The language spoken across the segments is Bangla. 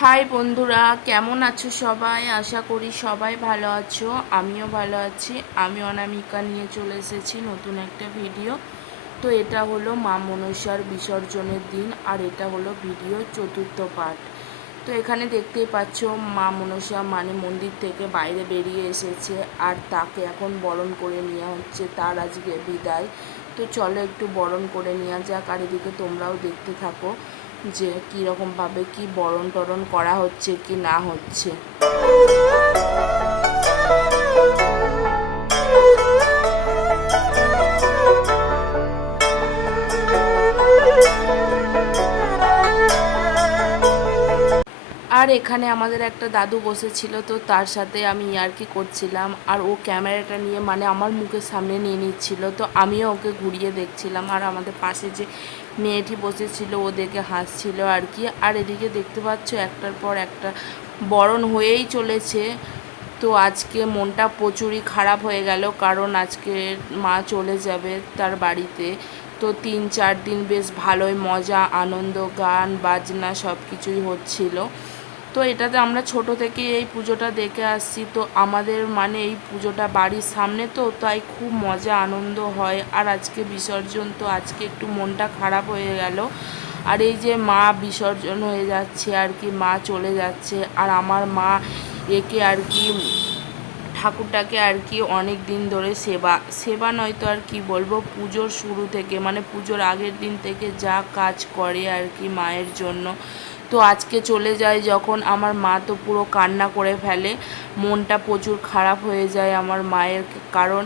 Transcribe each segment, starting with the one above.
হাই বন্ধুরা, কেমন আছো সবাই? আশা করি সবাই ভালো আছো। আমিও ভালো আছি। আমি অনামিকা নিয়ে চলে এসেছি নতুন একটা ভিডিও তো এটা হলো মা মনসার বিসর্জনের দিন, আর এটা হলো ভিডিও চতুর্থ পার্ট তো এখানে দেখতেই পাচ্ছ, মা মনসা মানে মন্দির থেকে বাইরে বেরিয়ে এসেছে, আর তাকে এখন বরণ করে নেওয়া হচ্ছে। তার আজকে বিদায়। তো চলো একটু বরণ করে নেওয়া যাক, আর এদিকে তোমরাও দেখতে থাকো। যে কীরকমভাবে কি বরণ টরণ করা হচ্ছে কি না হচ্ছে। এখানে আমাদের একটা দাদু বসেছিল, তো তার সাথে আমি ইয়ার্কি করছিলাম আর ও ক্যামেরাটা নিয়ে মানে আমার মুখের সামনে নিয়ে নিচ্ছিল, তো আমিও ওকে ঘুরিয়ে দেখছিলাম আর আমাদের পাশে যে মেয়েটি বসেছিল ও দেখে হাসছিল আর কি। আর এদিকে দেখতে পাচ্ছ একটার পর একটা বরণ হয়েই চলেছে, তো আজকে মনটা প্রচুরই খারাপ হয়ে গেল কারণ আজকে মা চলে যাবে তার বাড়িতে, তো তিন চার দিন বেশ ভালোই মজা, আনন্দ, গান, বাজনা সব কিছুই হচ্ছিল। তো এটাতে আমরা ছোট থেকে এই পুজোটা দেখে আসছি। তো আমাদের মানে এই পুজোটা বাড়ির সামনে তো, তাই খুব মজা, আনন্দ হয়। আর আজকে বিসর্জন, তো আজকে একটু মনটা খারাপ হয়ে গেল। আর এই যে মা বিসর্জন হয়ে যাচ্ছে আর কি, মা চলে যাচ্ছে। আর আমার মা একে আর কি, ঠাকুরটাকে আর কি অনেক দিন ধরে সেবা সেবা নয়তো আর কি বলব, পুজোর শুরু থেকে মানে পুজোর আগের দিন থেকে যা কাজ করে আর কি মায়ের জন্য। তো আজকে চলে যায় যখন আমার মা তো পুরো কান্না করে ফেলে, মনটা প্রচুর খারাপ হয়ে যায় আমার মায়ের কারণ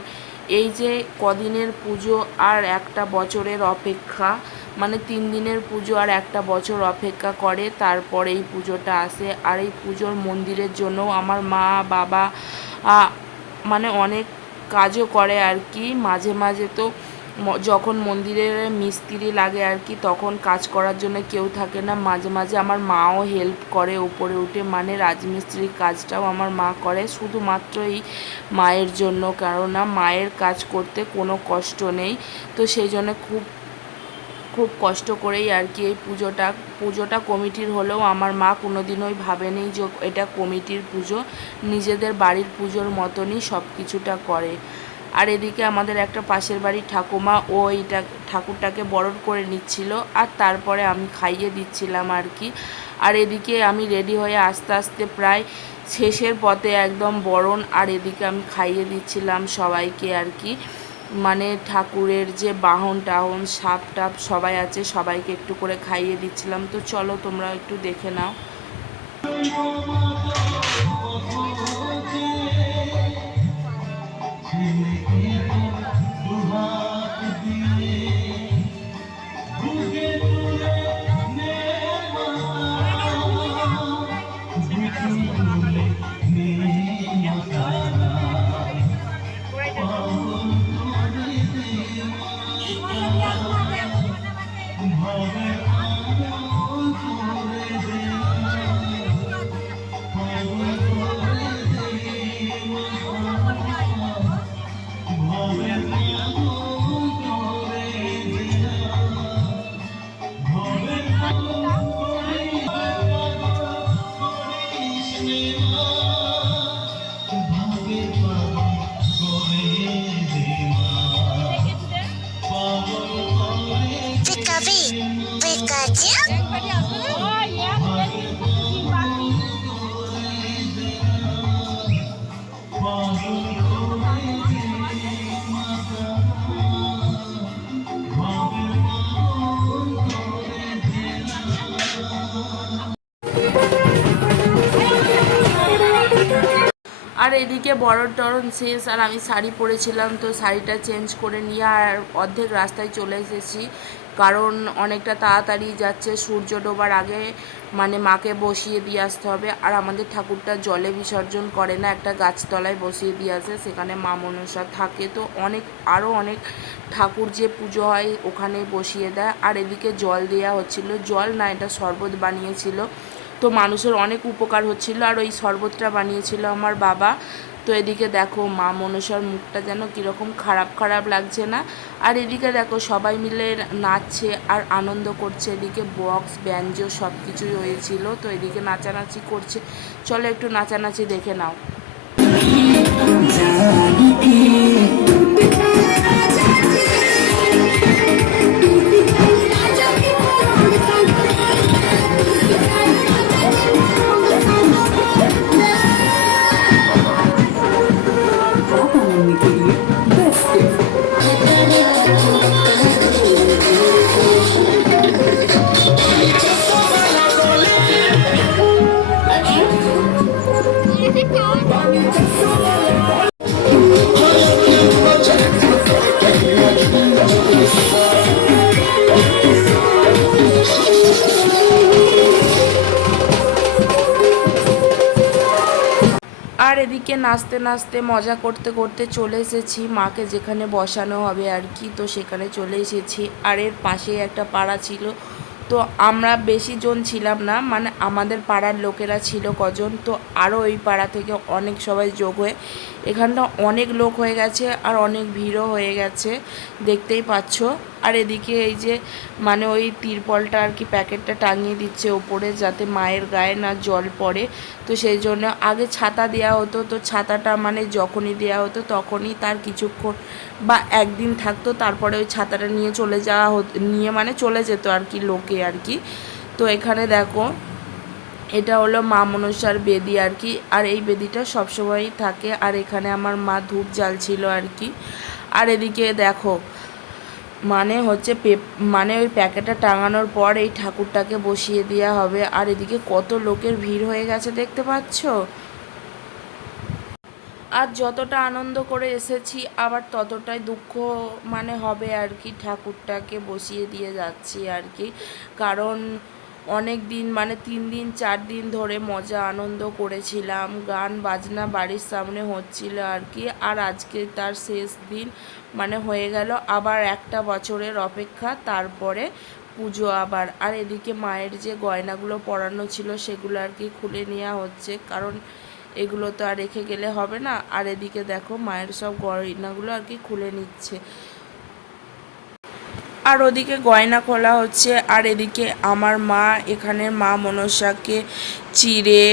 এই যে কদিনের পুজো আর একটা বছরের অপেক্ষা মানে তিন দিনের পুজো আর একটা বছর অপেক্ষা করে, তারপরে এই পুজোটা আসে। আর এই পুজোর মন্দিরের জন্য আমার মা, বাবা মানে অনেক কাজও করে আর কি। মাঝে মাঝে তো যখন মন্দিরের মিস্ত্রি লাগে আর কি, তখন কাজ করার জন্য কেউ থাকে না। মাঝে মাঝে আমার মাও হেল্প করে উপরে উঠে মানে রাজমিস্ত্রির কাজটাও আমার মা করে। শুধুমাত্র এই মায়ের জন্য, কেননা মায়ের কাজ করতে কোনো কষ্ট নেই। তো সেই জন্য খুব খুব কষ্ট করেই আর কি এই পুজোটা পুজোটা কমিটির হলেও আমার মা কোনো দিনই ভাবেনি যে এটা কমিটির পুজো। নিজেদের বাড়ির পুজোর মতনই সব কিছুটা করে। আর এদিকে আমাদের একটা পাশের বাড়ির ঠাকুমা, ও এইটা ঠাকুরটাকে বরণ করে নিচ্ছিল আর তারপরে আমি খাইয়ে দিচ্ছিলাম আর কি। আর এদিকে আমি রেডি হয়ে আস্তে আস্তে প্রায় শেষের পথে একদম বরণ আর এদিকে আমি খাইয়ে দিচ্ছিলাম সবাইকে আর কি। মানে ঠাকুরের যে বাহন টাহন, সাপ টাপ সবাই আছে, সবাইকে একটু করে খাইয়ে দিচ্ছিলাম। তো চলো তোমরা একটু দেখে নাও। ঝিলিকে দুহাত দিয়ে। আর এদিকে বরণ টরণ শেষ, আর আমি শাড়ি পরেছিলাম, তো শাড়িটা চেঞ্জ করে নিয়ে আর অর্ধেক রাস্তায় চলে এসেছি। কারণ অনেকটা তাড়াতাড়ি যাচ্ছে, সূর্য ডোবার আগে মানে মাকে বসিয়ে দিয়ে আসতে হবে। আর আমাদের ঠাকুরটা জলে বিসর্জন করে না, একটা গাছতলায় বসিয়ে দিয়ে আসে, সেখানে মা মনসা থাকে। তো অনেক আরও অনেক ঠাকুর যে পুজো হয়, ওখানে বসিয়ে দেয়। আর এদিকে জল দেওয়া হচ্ছিল। জল না, এটা শরবত বানিয়েছিল। তো মানুষের অনেক উপকার হচ্ছিল আর ওই শরবতটা বানিয়েছিল আমার বাবা। তো এদিকে দেখো মা মনসার মুখটা যেন কীরকম খারাপ খারাপ লাগছে না। আর এদিকে দেখো সবাই মিলে নাচছে আর আনন্দ করছে। এদিকে বক্স, ব্যঞ্জ সব কিছুই হয়েছিল। তো এদিকে নাচানাচি করছে। চলো একটু নাচানাচি দেখে নাও। এদিকে নাচতে নাচতে, মজা করতে করতে চলে এসেছি। মাকে যেখানে বসানো হবে আর কি, তো সেখানে চলে এসেছি। আর এর পাশে একটা পাড়া ছিল। তো আমরা বেশি জন ছিলাম না মানে আমাদের পাড়ার লোকেরা ছিল কজন। তো আরও ওই পাড়া থেকে অনেক সবাই যোগ হয়ে, এখানটা অনেক লোক হয়ে গেছে আর অনেক ভিড়ও হয়ে গেছে। দেখতেই পাচ্ছ। আর এদিকে এই যে মানে ওই তিরপলটা আর কি প্যাকেটটা টাঙিয়ে দিচ্ছে ওপরে যাতে মায়ের গায়ে না জল পড়ে। তো সেই জন্য আগে ছাতা দেওয়া হতো, তো ছাতাটা মানে যখনই দেওয়া হতো তখনই তার কিছুক্ষণ বা একদিন থাকতো, তারপরে ওই ছাতাটা নিয়ে চলে যাওয়া হতো, নিয়ে মানে চলে যেত আর কি লোকে আর কি। তো এখানে দেখো, এটা হলো মা মনসার বেদি আর কি, আর এই বেদিটা সবসময়ই থাকে। আর এখানে আমার মা ধূপ জ্বালছিল আর কি। আর এদিকে দেখো মানে হচ্ছে পেপ মানে ওই প্যাকেটটা টাঙানোর পর এই ঠাকুরটাকে বসিয়ে দেওয়া হবে। আর এদিকে কত লোকের ভিড় হয়ে গেছে দেখতে পাচ্ছ? আর যতটা আনন্দ করে এসেছি, আবার ততটাই দুঃখ মানে হবে আর কি ঠাকুরটাকে বসিয়ে দিয়ে যাচ্ছি আর কি। কারণ অনেক দিন মানে তিন দিন, চার দিন ধরে মজা, আনন্দ করেছিলাম। গান, বাজনা বাড়ির সামনে হচ্ছিল আর কি। আর আজকে তার শেষ দিন মানে হয়ে গেল আবার একটা বছরের অপেক্ষা, তারপরে পুজো আবার। আর এদিকে মায়ের যে গয়নাগুলো পরানো ছিল, সেগুলো আর কি খুলে নেওয়া হচ্ছে। কারণ এগুলো তো আর রেখে গেলে হবে না। আর এদিকে দেখো, মায়ের সব গয়নাগুলো আর কি খুলে নিচ্ছে। আর ওদিকে গয়না খোলা হচ্ছে, আর এদিকে আমার মা এখানে মা মনসাকে চিড়ে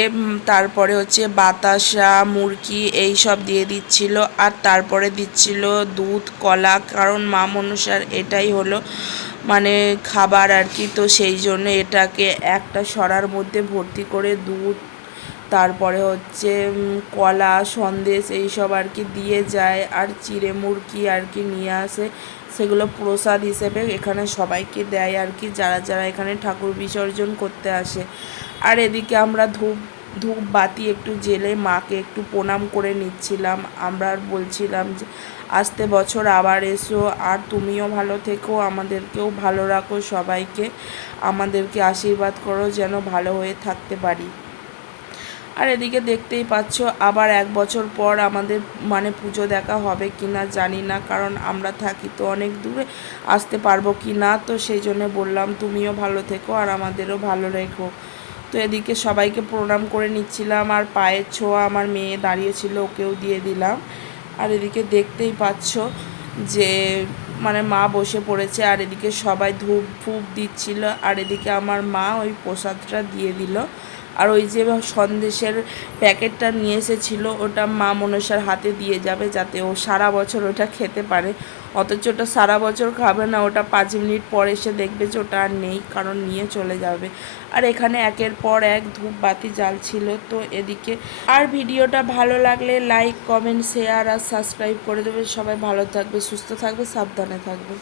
তারপরে হচ্ছে বাতাসা, মুরগি এই সব দিয়ে দিচ্ছিল, আর তারপরে দিচ্ছিল দুধ, কলা, কারণ মা মনসার এটাই হলো মানে খাবার আর কি, তো সেই জন্য এটাকে একটা সরার মধ্যে ভর্তি করে দুধ, তারপরে হচ্ছে কলা, সন্দেশ এইসব আর কি দিয়ে যায়, আর চিড়ে মুরগি আর কি নিয়ে আসে। সেগুলো প্রসাদ হিসেবে এখানে সবাইকে দেয় আর কি, যারা যারা এখানে ঠাকুর বিসর্জন করতে আসে। আর এদিকে আমরা ধূপ ধূপ বাতি একটু জেলে মাকে একটু প্রণাম করে নিচ্ছিলাম। আমরা আর বলছিলাম যে, আসতে বছর আবার এসো, আর তুমিও ভালো থেকো, আমাদেরকেও ভালো রাখো সবাইকে। আমাদেরকে আশীর্বাদ করো যেন ভালো হয়ে থাকতে পারি। আর এদিকে দেখতেই পাচ্ছ, আবার এক বছর পর আমাদের মানে পুজো দেখা হবে কি না জানি না, কারণ আমরা থাকি তো অনেক দূরে, আসতে পারব কি না তো সেই জন্য বললাম, তুমিও ভালো থেকো আর আমাদেরও ভালো রেখো। তো এদিকে সবাইকে প্রণাম করে নিচ্ছিলাম, আর পায়ের ছোঁয়া আমার মেয়ে দাঁড়িয়েছিল, ওকেও দিয়ে দিলাম। আর এদিকে দেখতেই পাচ্ছ যে মানে মা বসে পড়েছে, আর এদিকে সবাই ধূপ ফুপ দিচ্ছিল, আর এদিকে আমার মা ওই প্রসাদটা দিয়ে দিল। আর ওই যে সন্দেশের প্যাকেটটা নিয়ে এসেছিল, ওটা মা মনসার হাতে দিয়ে যাবে যাতে ও সারা বছর ওটা খেতে পারে। অথচ ওটা সারা বছর খাবে না, ওটা পাঁচ মিনিট পর এসে দেখবে যে ওটা আর নেই, কারণ নিয়ে চলে যাবে। আর এখানে একের পর এক ধূপ বাতি জ্বালছিল, তো এদিকে আর ভিডিওটা ভালো লাগলে লাইক কমেন্ট শেয়ার আর সাবস্ক্রাইব করে দেবে। সবাই ভালো থাকবে, সুস্থ থাকবে, সাবধানে থাকবে।